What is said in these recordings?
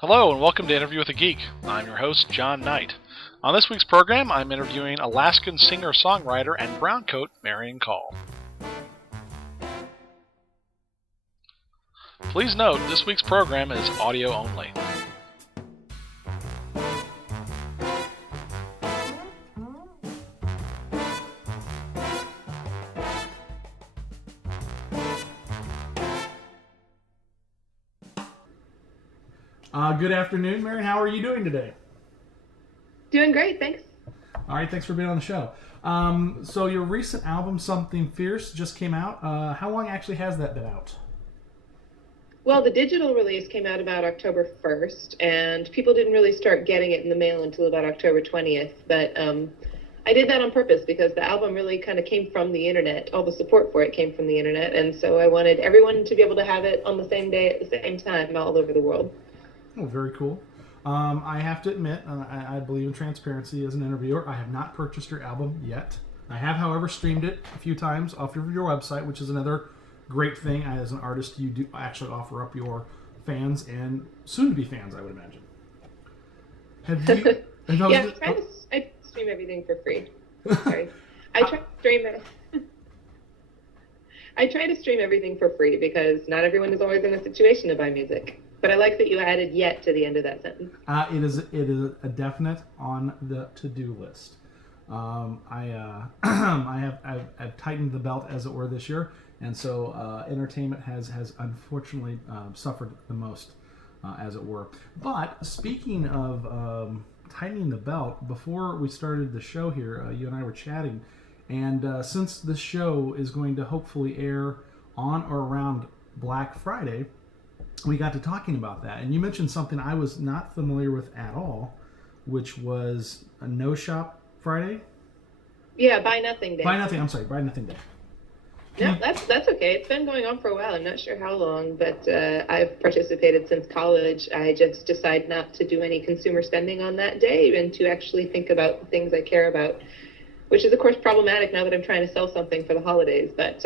Hello and welcome to Interview with a Geek. I'm your host, John Knight. On this week's program, I'm interviewing Alaskan singer-songwriter and browncoat Marian Call. Please note, this week's program is audio only. Good afternoon, Marian. How are you doing today? Doing great, thanks. All right, thanks for being on the show. So your recent album, Something Fierce, just came out. How long actually has that been out? Well, the digital release came out about October 1st, and people didn't really start getting it in the mail until about October 20th. But I did that on purpose because the album really kind of came from the internet. All the support for it came from the internet, and so I wanted everyone to be able to have it on the same day at the same time all over the world. Oh, very cool. I have to admit, I believe in transparency as an interviewer. I have not purchased your album yet. I have, however, streamed it a few times off your website, which is another great thing. As an artist, you do actually offer up your fans and soon-to-be fans, I would imagine. Have you? I stream everything for free. Sorry. I try to stream everything for free because not everyone is always in a situation to buy music. But I like that you added "yet" to the end of that sentence. It is a definite on the to-do list. I've tightened the belt, as it were, this year, and so entertainment has unfortunately suffered the most, as it were. But speaking of tightening the belt, before we started the show here, you and I were chatting, and since this show is going to hopefully air on or around Black Friday, we got to talking about that, and you mentioned something I was not familiar with at all, which was a No Shop Friday. Yeah, Buy Nothing Day. Buy Nothing Day. No, that's okay. It's been going on for a while. I'm not sure how long, but I've participated since college. I just decide not to do any consumer spending on that day and to actually think about the things I care about, which is, of course, problematic now that I'm trying to sell something for the holidays, but...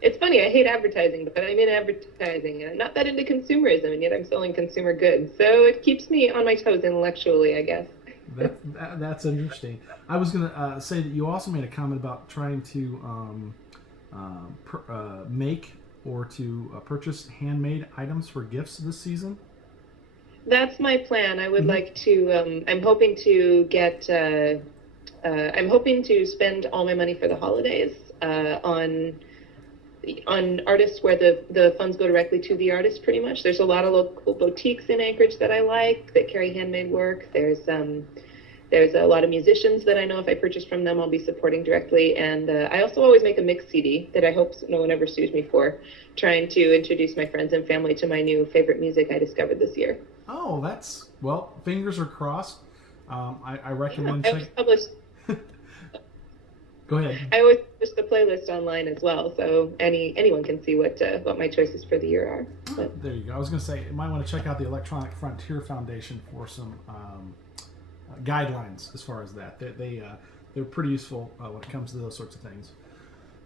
It's funny, I hate advertising, but I'm in advertising, and I'm not that into consumerism, and yet I'm selling consumer goods. So it keeps me on my toes intellectually, I guess. That's interesting. I was going to say that you also made a comment about trying to make or to purchase handmade items for gifts this season. That's my plan. I would like to, I'm hoping to get, I'm hoping to spend all my money for the holidays on artists where the funds go directly to the artist, pretty much. There's a lot of local boutiques in Anchorage that I like that carry handmade work. There's a lot of musicians that I know if I purchase from them, I'll be supporting directly. And I also always make a mix CD that I hope no one ever sues me for, trying to introduce my friends and family to my new favorite music I discovered this year. Oh, fingers are crossed. I recommend... I published... Go ahead. I always post the playlist online as well, so anyone can see what my choices for the year are. But. There you go. I was going to say, you might want to check out the Electronic Frontier Foundation for some guidelines as far as that. They're pretty useful when it comes to those sorts of things.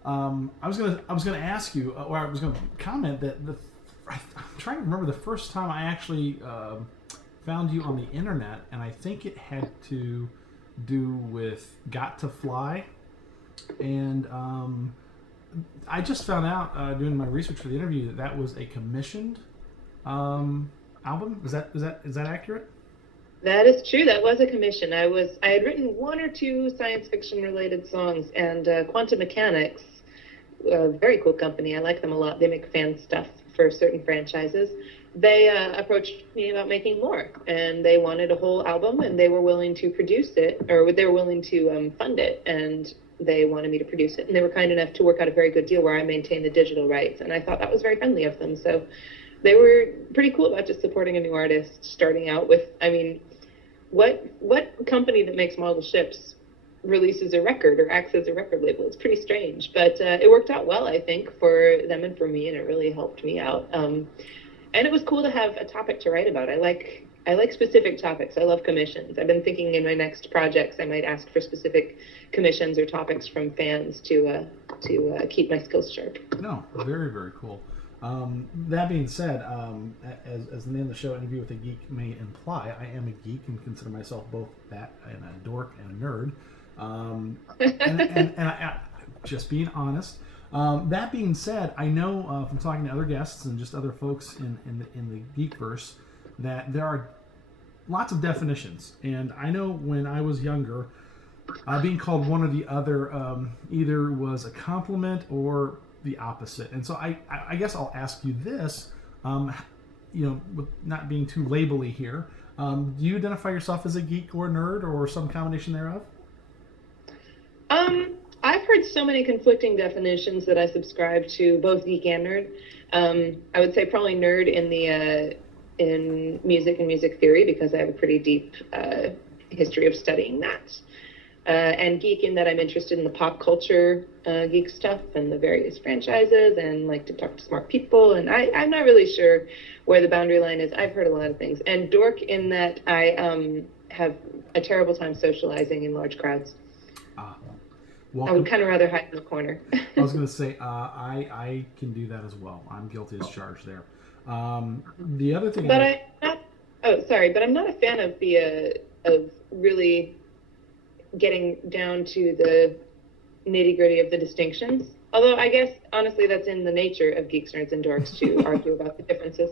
I was going to ask you, or I was going to comment that I'm trying to remember the first time I actually found you on the internet, and I think it had to do with Got to Fly. And I just found out doing my research for the interview that was a commissioned album. Is that accurate? That is true. That was a commission. I had written one or two science fiction related songs, and Quantum Mechanics, a very cool company. I like them a lot. They make fan stuff for certain franchises. They approached me about making more, and they wanted a whole album, and they were willing to produce it, or they were willing to fund it, and they wanted me to produce it, and they were kind enough to work out a very good deal where I maintained the digital rights, and I thought that was very friendly of them. So they were pretty cool about just supporting a new artist, starting out with, I mean, what company that makes model ships releases a record or acts as a record label? It's pretty strange, but it worked out well, I think, for them and for me, and it really helped me out. And it was cool to have a topic to write about. I like specific topics. I love commissions. I've been thinking in my next projects I might ask for specific commissions or topics from fans to keep my skills sharp. No, very, very cool. That being said, as the name of the show, Interview with a Geek, may imply, I am a geek and consider myself both that and a dork and a nerd. And just being honest. That being said, I know from talking to other guests and just other folks in the Geekverse that there are lots of definitions. And I know when I was younger, being called one or the other either was a compliment or the opposite. And so I guess I'll ask you this, with not being too labely here, do you identify yourself as a geek or a nerd or some combination thereof? I've heard so many conflicting definitions that I subscribe to both geek and nerd. I would say probably nerd in music and music theory because I have a pretty deep history of studying that. And geek in that I'm interested in the pop culture geek stuff and the various franchises and like to talk to smart people. And I'm not really sure where the boundary line is. I've heard a lot of things. And dork in that I have a terrible time socializing in large crowds. I would kind of rather hide in the corner. I was going to say, I can do that as well. I'm guilty as charged there. The other thing... But I'm not a fan of of really getting down to the nitty-gritty of the distinctions. Although I guess, honestly, that's in the nature of geeks, nerds, and dorks to argue about the differences.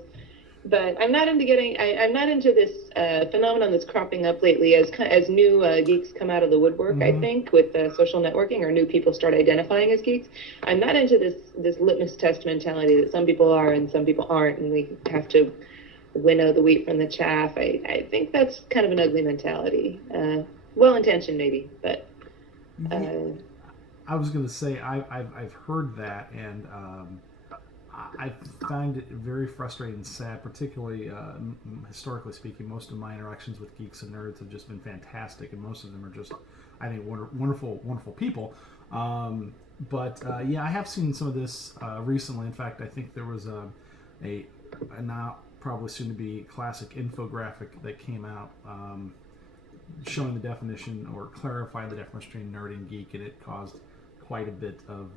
But I'm not into I'm not into this phenomenon that's cropping up lately as new geeks come out of the woodwork, I think, with social networking or new people start identifying as geeks. I'm not into this litmus test mentality that some people are and some people aren't, and we have to winnow the wheat from the chaff. I think that's kind of an ugly mentality. Well-intentioned, maybe, but... I was going to say, I've heard that, and... I find it very frustrating and sad, particularly historically speaking. Most of my interactions with geeks and nerds have just been fantastic, and most of them are just, I think, wonderful, wonderful people. But I have seen some of this recently. In fact, I think there was a now probably soon to be classic infographic that came out showing the definition or clarifying the definition between nerd and geek, and it caused quite a bit of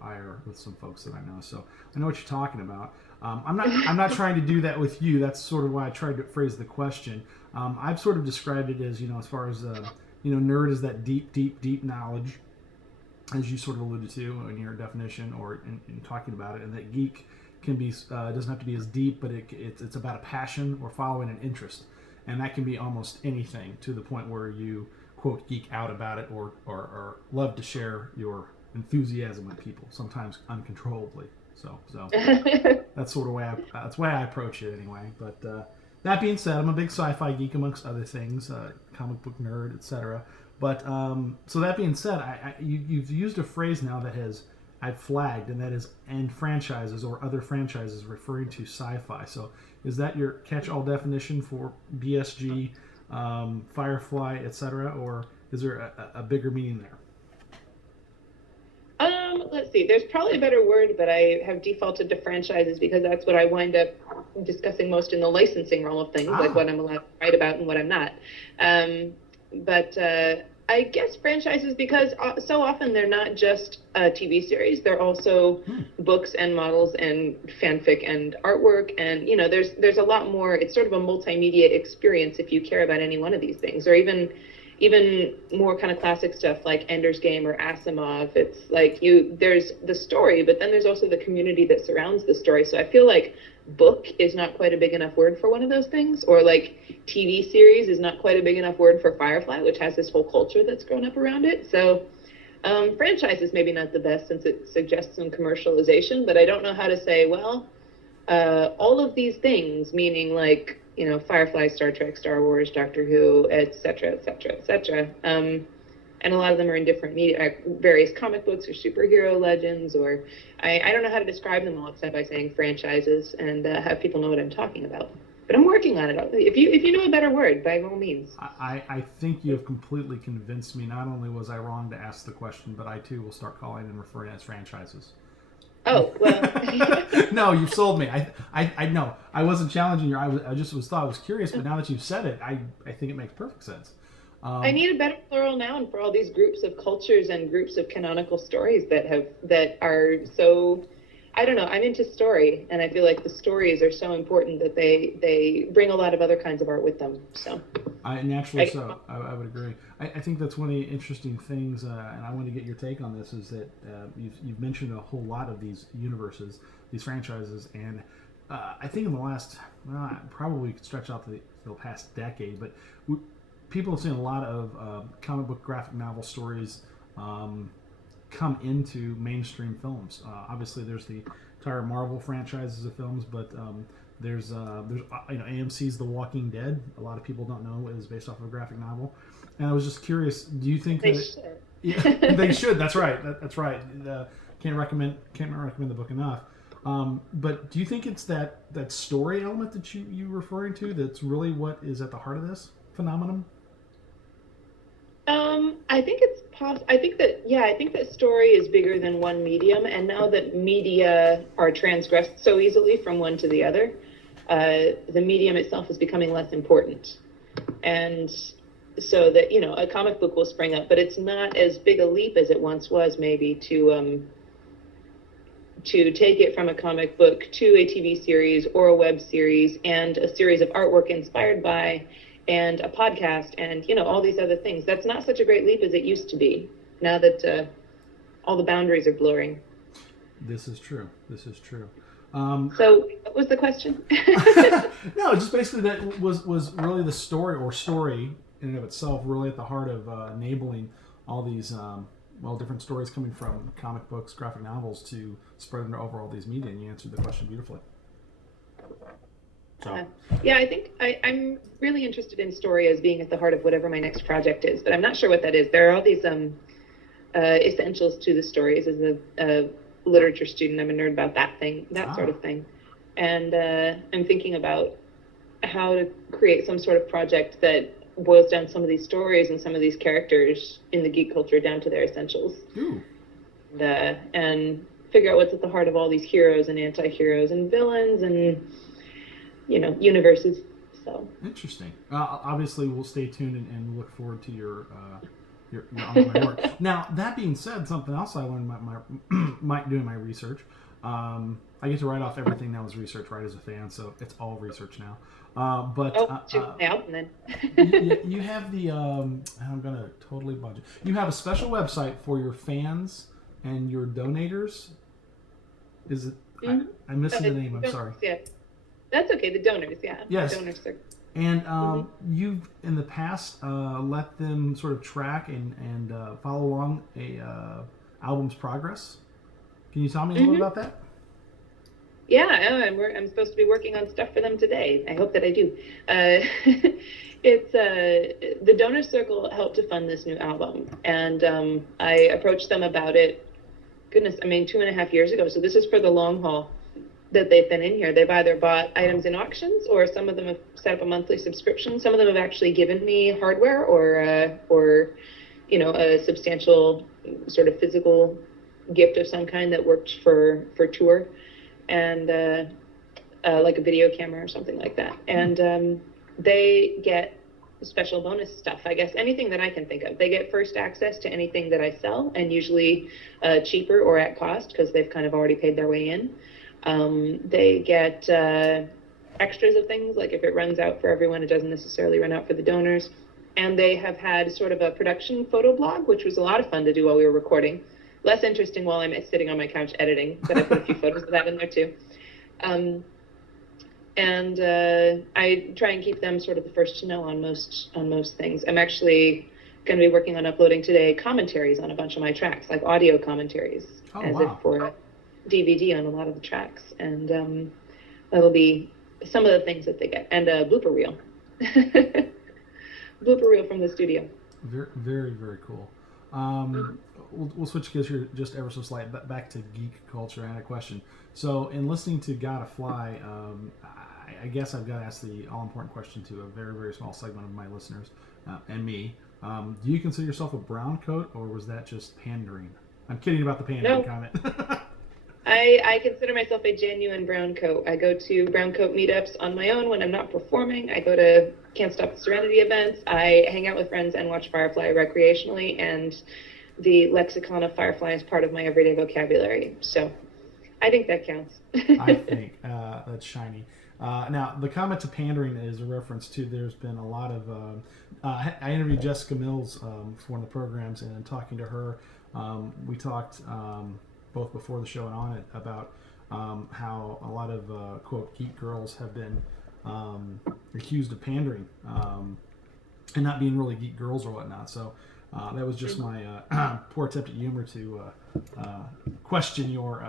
ire with some folks that I know. So I know what you're talking about. I'm not trying to do that with you. That's sort of why I tried to phrase the question. I've sort of described it as, as far as nerd is that deep knowledge, as you sort of alluded to in your definition or in talking about it, and that geek can be doesn't have to be as deep, but it's about a passion or following an interest, and that can be almost anything to the point where you quote geek out about it or love to share your enthusiasm with people, sometimes uncontrollably. So that's sort of that's why I approach it anyway. But that being said, I'm a big sci-fi geek amongst other things, comic book nerd, etc. But so that being said, you've used a phrase now that I've flagged, and that is "and franchises" or other franchises, referring to sci-fi. So is that your catch-all definition for BSG? Firefly, etc., or is there a bigger meaning there? Let's see. There's probably a better word, but I have defaulted to franchises because that's what I wind up discussing most in the licensing realm of things, like what I'm allowed to write about and what I'm not. But I guess franchises, because so often they're not just a TV series, they're also books and models and fanfic and artwork, and there's a lot more. It's sort of a multimedia experience if you care about any one of these things, or even more kind of classic stuff like Ender's Game or Asimov. It's like there's the story, but then there's also the community that surrounds the story. So I feel like book is not quite a big enough word for one of those things, or like TV series is not quite a big enough word for Firefly, which has this whole culture that's grown up around it. So franchise is maybe not the best since it suggests some commercialization, but I don't know how to say, well, all of these things, meaning like, Firefly, Star Trek, Star Wars, Doctor Who, etc., etc., etc. And a lot of them are in different media, various comic books or superhero legends, or I don't know how to describe them all except by saying franchises and have people know what I'm talking about. But I'm working on it. If you know a better word, by all means. I think you have completely convinced me. Not only was I wrong to ask the question, but I too will start calling and referring as franchises. Oh, well. No, you've sold me. I know. I wasn't challenging you. I just thought I was curious, but now that you've said it, I think it makes perfect sense. I need a better plural noun for all these groups of cultures and groups of canonical stories that are so. I don't know. I'm into story, and I feel like the stories are so important that they bring a lot of other kinds of art with them. So, I would agree. I think that's one of the interesting things, and I want to get your take on this. Is that you've mentioned a whole lot of these universes, these franchises, and I think in the last probably could stretch out to the past decade, but people have seen a lot of comic book graphic novel stories come into mainstream films. Obviously, there's the entire Marvel franchises of films, but there's AMC's The Walking Dead. A lot of people don't know is based off of a graphic novel, and I was just curious. Do you think they that should? Yeah, they should. That's right. That's right. Can't recommend the book enough. But do you think it's that story element that you referring to that's really what is at the heart of this phenomenon? I think it's possible. I think that story is bigger than one medium, and now that media are transgressed so easily from one to the other, the medium itself is becoming less important. And so that, a comic book will spring up, but it's not as big a leap as it once was, maybe, to take it from a comic book to a TV series or a web series and a series of artwork inspired by and a podcast and, all these other things. That's not such a great leap as it used to be, now that all the boundaries are blurring. This is true. So what was the question? No, just basically that was really the story in and of itself really at the heart of enabling all these different stories coming from comic books, graphic novels to spread over all these media, and you answered the question beautifully. So. I think I'm really interested in story as being at the heart of whatever my next project is, but I'm not sure what that is. There are all these essentials to the stories. As a literature student, I'm a nerd about that sort of thing. And I'm thinking about how to create some sort of project that boils down some of these stories and some of these characters in the geek culture down to their essentials. And figure out what's at the heart of all these heroes and anti-heroes and villains and universes. So interesting. Obviously, we'll stay tuned and look forward to your ongoing work. Now, that being said, something else I learned doing my research. I get to write off everything that was research, right, as a fan, so it's all research now. Then. you have the I'm gonna totally budget. You have a special website for your fans and your donators. Is it? Mm-hmm. I'm missing the name. I'm sorry. Yeah. That's okay. The donors, yeah. Yes. The donors circle. And you've in the past let them sort of track and follow along a album's progress. Can you tell me a little about that? Yeah, I'm supposed to be working on stuff for them today. I hope that I do. It's the Donor Circle helped to fund this new album, and I approached them about it. 2.5 years ago. So this is for the long haul that they've been in here. They've either bought items in auctions, or some of them have set up a monthly subscription. Some of them have actually given me hardware or a substantial sort of physical gift of some kind that worked for tour, and like a video camera or something like that. And they get special bonus stuff, I guess, anything that I can think of. They get first access to anything that I sell, and usually cheaper or at cost because they've kind of already paid their way in. They get extras of things, like if it runs out for everyone, it doesn't necessarily run out for the donors. And they have had sort of a production photo blog, which was a lot of fun to do while we were recording. Less interesting while I'm sitting on my couch editing, but I put a few photos of that in there too. And I try and keep them sort of the first to know on most things. I'm actually going to be working on uploading today commentaries on a bunch of my tracks, like audio commentaries, if for DVD on a lot of the tracks. And that'll be some of the things that they get. And a blooper reel. Blooper reel from the studio. Very, very, very cool. We'll switch gears here just ever so slight back to geek culture. I had a question. So in listening to Gotta Fly, I guess I've got to ask the all-important question to a very, very small segment of my listeners and me. Do you consider yourself a brown coat, or was that just pandering? I'm kidding about the pandering comment. I consider myself a genuine brown coat. I go to brown coat meetups on my own when I'm not performing. I go to Can't Stop the Serenity events. I hang out with friends and watch Firefly recreationally, and the lexicon of Firefly is part of my everyday vocabulary. So I think that counts. I think that's shiny. Now, the comment to pandering is a reference to there's been a lot of. I interviewed Jessica Mills for one of the programs, and in talking to her, we talked both before the show and on it about how a lot of quote geek girls have been accused of pandering and not being really geek girls or whatnot. So that was just my poor attempt at humor to question your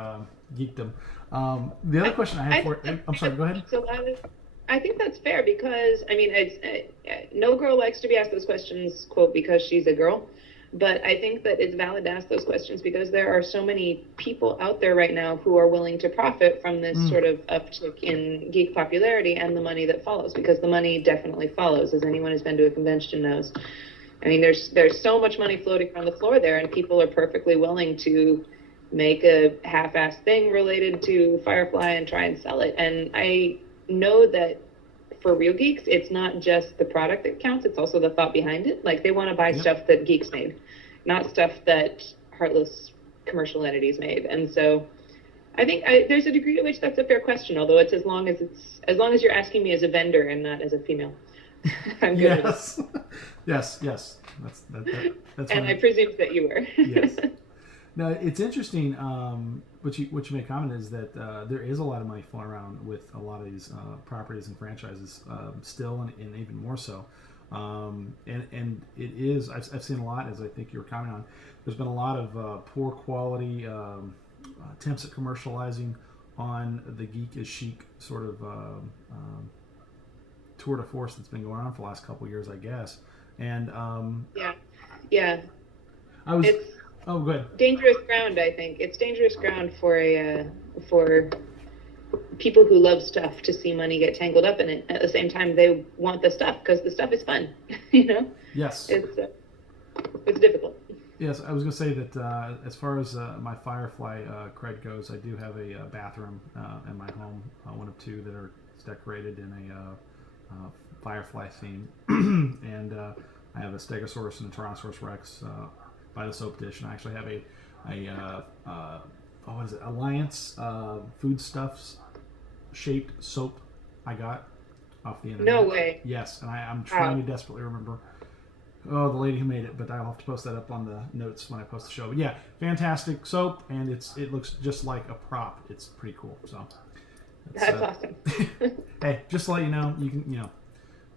geekdom. The other question I had I'm sorry, go ahead. So I think that's fair because, I mean, no girl likes to be asked those questions, quote, because she's a girl. But I think that it's valid to ask those questions because there are so many people out there right now who are willing to profit from this sort of uptick in geek popularity and the money that follows, because the money definitely follows, as anyone who's been to a convention knows. I mean, there's so much money floating on the floor there, and people are perfectly willing to make a half-assed thing related to Firefly and try and sell it. And I know that for real geeks, it's not just the product that counts, it's also the thought behind it. Like, they want to buy stuff that geeks made, not stuff that heartless commercial entities made. And so I think there's a degree to which that's a fair question, although it's as long as you're asking me as a vendor and not as a female. I'm good with it. Yes. That's and I presumed that you were. Yes. Now, it's interesting, what you make comment is that there is a lot of money flowing around with a lot of these properties and franchises still, and even more so. And it is, I've seen a lot, as I think you were commenting on, there's been a lot of poor quality attempts at commercializing on the geek is chic sort of tour de force that's been going on for the last couple of years, I guess. And yeah. It's oh, good. Dangerous ground, I think. It's dangerous ground for people who love stuff to see money get tangled up in it. At the same time, they want the stuff because the stuff is fun. You know. Yes. It's difficult. Yes, I was going to say that as far as my Firefly cred goes, I do have a bathroom in my home, one of two that are decorated in a Firefly theme, and I have a Stegosaurus and a Tyrannosaurus Rex by the soap dish, and I actually have a what is it? Alliance foodstuffs shaped soap I got off the internet. No way. Yes, and I'm trying to desperately remember the lady who made it, but I'll have to post that up on the notes when I post the show. But yeah, fantastic soap, and it looks just like a prop. It's pretty cool. So that's awesome. Hey, just to let you know,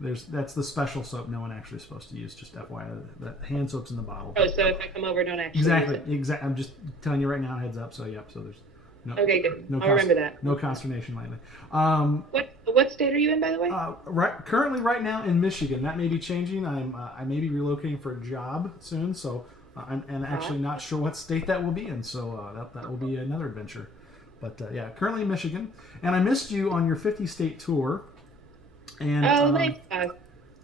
that's the special soap no one actually is supposed to use. Just FYI, that hand soap's in the bottle. Oh, so if I come over, don't actually use it. Exactly. I'm just telling you right now, heads up. So yep. So there's no. Okay, good. I'll remember that. No consternation lately. What state are you in, by the way? Currently, right now in Michigan. That may be changing. I may be relocating for a job soon. So I'm actually not sure what state that will be in. So that will be another adventure. But yeah, currently in Michigan. And I missed you on your 50-state tour. And thanks.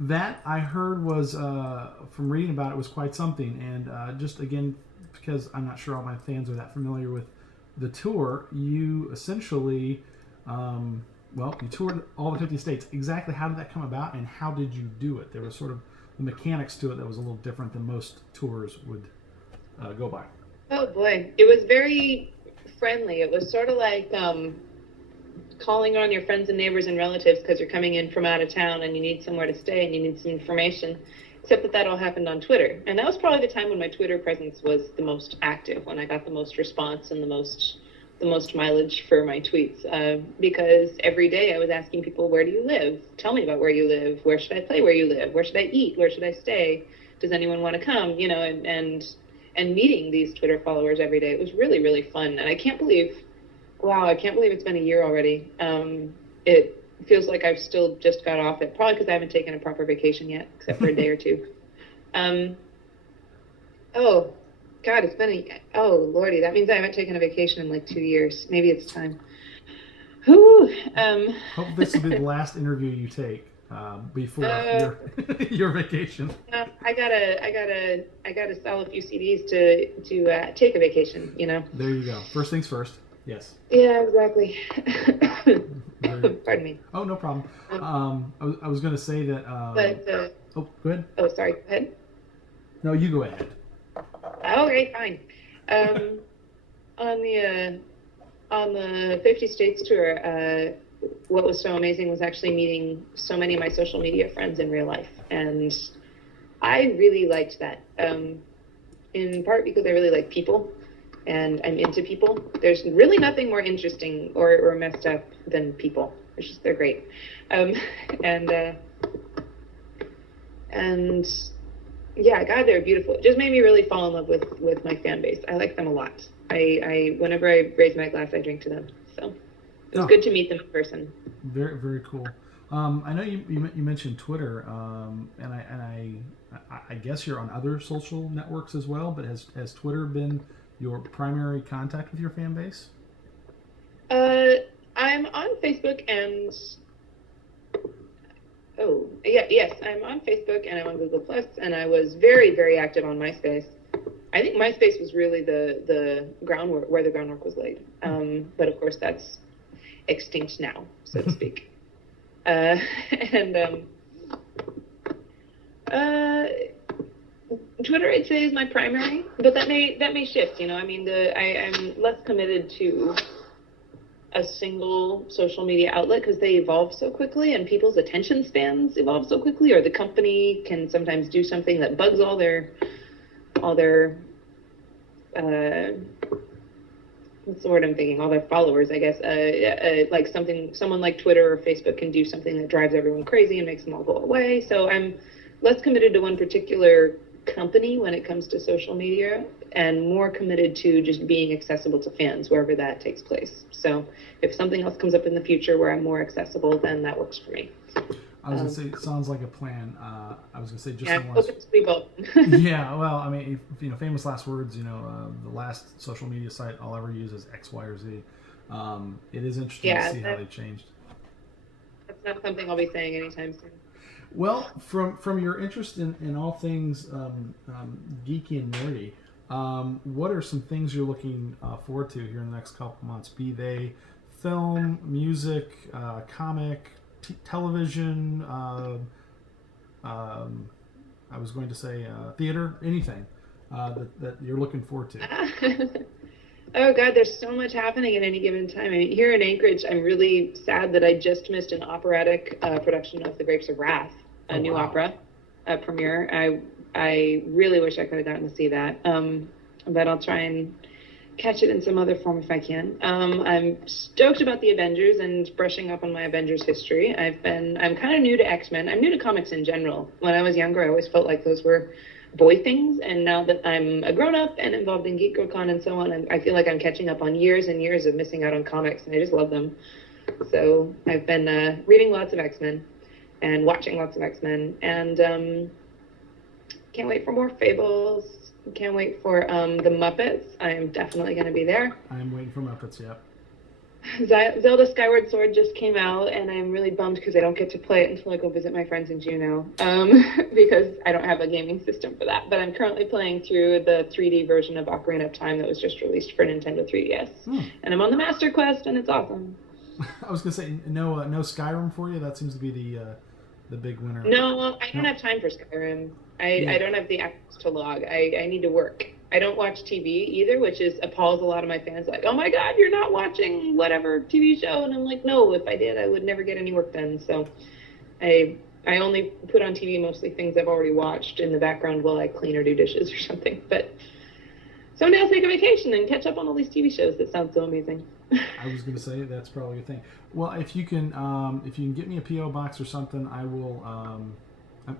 That I heard was, from reading about it, was quite something. And just again, because I'm not sure all my fans are that familiar with the tour, you essentially, you toured all the 50 states. Exactly how did that come about, and how did you do it? There was sort of the mechanics to it that was a little different than most tours would go by. Oh boy, it was very friendly. It was sort of like calling on your friends and neighbors and relatives because you're coming in from out of town and you need somewhere to stay and you need some information, except that all happened on Twitter. And that was probably the time when my Twitter presence was the most active, when I got the most response and the most mileage for my tweets, because every day I was asking people, where do you live? Tell me about where you live. Where should I play where you live? Where should I eat? Where should I stay? Does anyone want to come? And meeting these Twitter followers every day. It was really, really fun. And I can't believe it's been a year already. It feels like I've still just got off it, probably because I haven't taken a proper vacation yet, except for a day or two. Oh, God, oh, Lordy, that means I haven't taken a vacation in like 2 years. Maybe it's time. Whew. Hope this will be the last interview you take before your vacation. I gotta sell a few CDs to take a vacation. There you go. First things first. Yes. Yeah, exactly. Pardon me. Oh, no problem. I was going to say that. Go ahead. Oh, sorry. Go ahead. No, you go ahead. Okay, fine. On on the 50 States tour, what was so amazing was actually meeting so many of my social media friends in real life. And I really liked that, in part because I really like people and I'm into people. There's really nothing more interesting or messed up than people. It's just, they're great. And yeah, God, they're beautiful. It just made me really fall in love with my fan base. I like them a lot. I whenever I raise my glass, I drink to them. So it was good to meet them in person. Very, very cool. I know you mentioned Twitter, and I guess you're on other social networks as well. But has Twitter been your primary contact with your fan base? I'm on Facebook and yes, I'm on Facebook and I'm on Google Plus, and I was very, very active on MySpace. I think MySpace was really the groundwork, where the groundwork was laid. But of course, that's extinct now, so to speak. Twitter, I'd say, is my primary, but that may shift. You know, I mean, I'm less committed to a single social media outlet because they evolve so quickly and people's attention spans evolve so quickly, or the company can sometimes do something that bugs all their what's the word I'm thinking? All their followers, I guess. Like someone like Twitter or Facebook can do something that drives everyone crazy and makes them all go away. So I'm less committed to one particular company when it comes to social media, and more committed to just being accessible to fans wherever that takes place. So if something else comes up in the future where I'm more accessible, then that works for me. I was going to say, it sounds like a plan. I was going to say, just yeah, the last... to be both. Yeah, well, I mean, famous last words, the last social media site I'll ever use is X, Y, or Z. It is interesting to see how they changed. That's not something I'll be saying anytime soon. Well, from your interest in all things geeky and nerdy, what are some things you're looking forward to here in the next couple months? Be they film, music, comic, television, I was going to say theater, anything that you're looking forward to. Oh God, there's so much happening at any given time. I mean, here in Anchorage, I'm really sad that I just missed an operatic production of The Grapes of Wrath, a new opera premiere. I really wish I could have gotten to see that, but I'll try and catch it in some other form if I can. I'm stoked about the Avengers and brushing up on my Avengers history. I'm kind of new to X-Men. I'm new to comics in general. When I was younger, I always felt like those were boy things, and now that I'm a grown-up and involved in Geek Girl Con and so on, I feel like I'm catching up on years and years of missing out on comics, and I just love them. So I've been reading lots of X-Men and watching lots of X-Men, and can't wait for more Fables. Can't wait for the Muppets. I am definitely going to be there. I'm waiting for Muppets, yep. Zelda Skyward Sword just came out, and I'm really bummed because I don't get to play it until I go visit my friends in Juneau, because I don't have a gaming system for that. But I'm currently playing through the 3D version of Ocarina of Time that was just released for Nintendo 3DS. And I'm on the Master Quest, and it's awesome. I was going to say, no Skyrim for you? That seems to be the big winner. No, I don't have time for Skyrim. I don't have the access to log. I need to work. I don't watch TV either, which appalls a lot of my fans. Like, oh my God, you're not watching whatever TV show. And I'm like, no, if I did, I would never get any work done. So I only put on TV mostly things I've already watched in the background while I clean or do dishes or something. But someday I'll take a vacation and catch up on all these TV shows that sound so amazing. I was going to say that's probably a thing. Well, if you can get me a PO box or something, I will.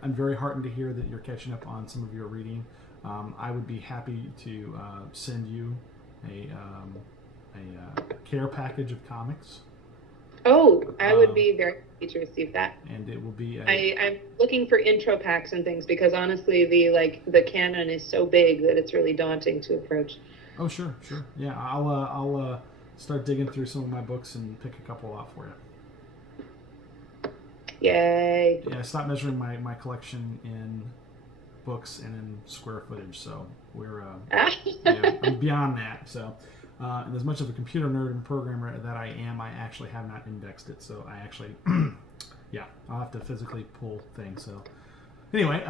I'm very heartened to hear that you're catching up on some of your reading. I would be happy to send you a care package of comics. Oh, I would be very happy to receive that. And it will be. I'm looking for intro packs and things because honestly, the canon is so big that it's really daunting to approach. Oh, sure. Yeah, I'll start digging through some of my books and pick a couple out for you. Yay! Yeah, I stopped measuring my collection in books and in square footage, so we're I'm beyond that. So, and as much of a computer nerd and programmer that I am, I actually have not indexed it. So I actually, I'll have to physically pull things. So Anyway,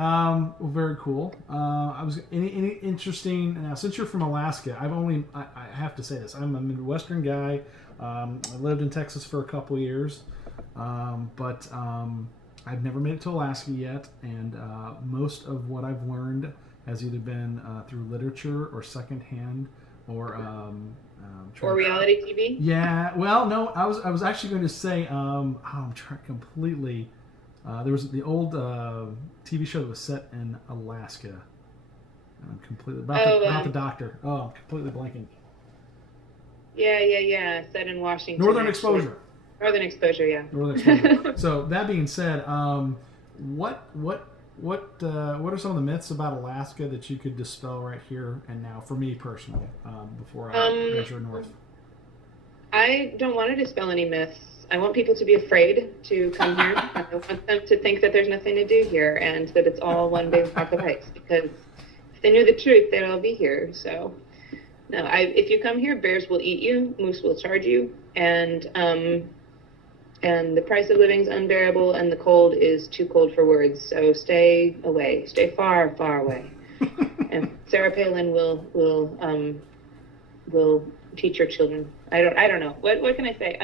very cool. I was any interesting. Now, since you're from Alaska, I have to say this. I'm a Midwestern guy. I lived in Texas for a couple years, but I've never made it to Alaska yet. And most of what I've learned has either been through literature or secondhand or reality TV. Yeah. Well, no. I was actually going to say. I'm trying completely. There was the old TV show that was set in Alaska. I'm completely about the doctor. Oh, I'm completely blanking. Yeah. Set in Washington. Northern Exposure. Northern Exposure, yeah. Northern Exposure. So that being said, what are some of the myths about Alaska that you could dispel right here and now for me personally before I venture north? I don't want to dispel any myths. I want people to be afraid to come here. I want them to think that there's nothing to do here and that it's all one big block of ice. Because if they knew the truth, they'd all be here. So, no, if you come here, bears will eat you, moose will charge you, and the price of living is unbearable, and the cold is too cold for words. So stay away, stay far, far away. And Sarah Palin will teach your children. I don't know. What can I say?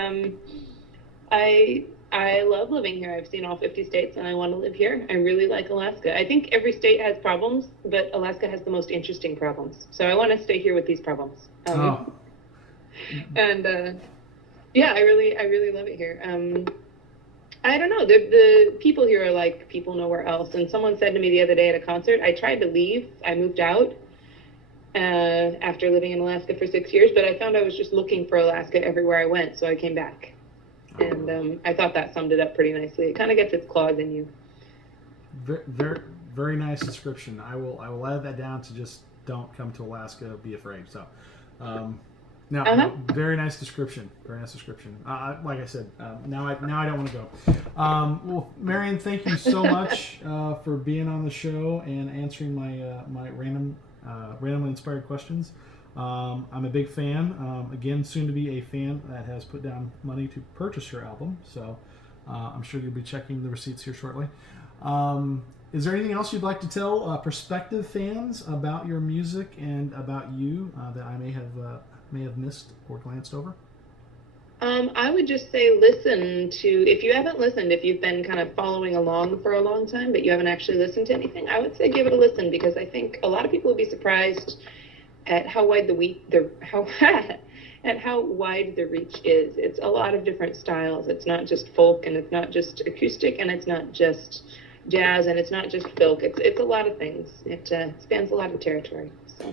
I love living here. I've seen all 50 states, and I want to live here. I really like Alaska. I think every state has problems, but Alaska has the most interesting problems. So I want to stay here with these problems. And yeah, I really love it here. I don't know. The people here are like people nowhere else. And someone said to me the other day at a concert, I tried to leave. I moved out after living in Alaska for 6 years, but I found I was just looking for Alaska everywhere I went, so I came back. And I thought that summed it up pretty nicely. It kind of gets its claws in you. Very, very nice description. I will add that down to just don't come to Alaska, be afraid. So, very nice description. Very nice description. Like I said, now I don't want to go. Well, Marian, thank you so much for being on the show and answering my randomly inspired questions. I'm a big fan. Again, soon to be a fan that has put down money to purchase your album. So I'm sure you'll be checking the receipts here shortly. Is there anything else you'd like to tell prospective fans about your music and about you that I may have missed or glanced over? I would just say listen to, if you haven't listened, if you've been kind of following along for a long time, but you haven't actually listened to anything, I would say give it a listen, because I think a lot of people would be surprised at how wide how wide the reach is. It's a lot of different styles. It's not just folk, and it's not just acoustic, and it's not just jazz, and it's not just folk. It's a lot of things. It spans a lot of territory. So.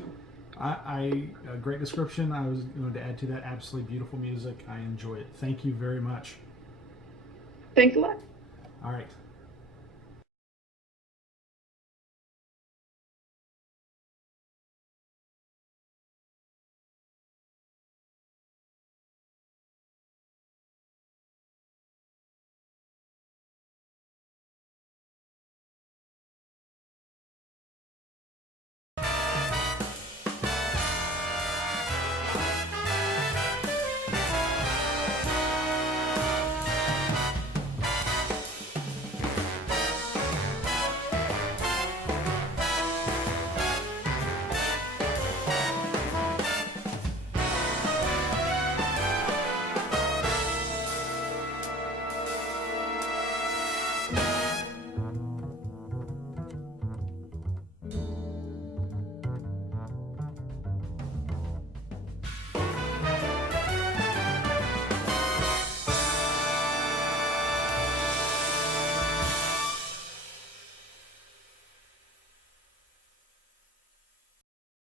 A great description. I was going to add to that. Absolutely beautiful music. I enjoy it. Thank you very much. Thanks a lot. All right.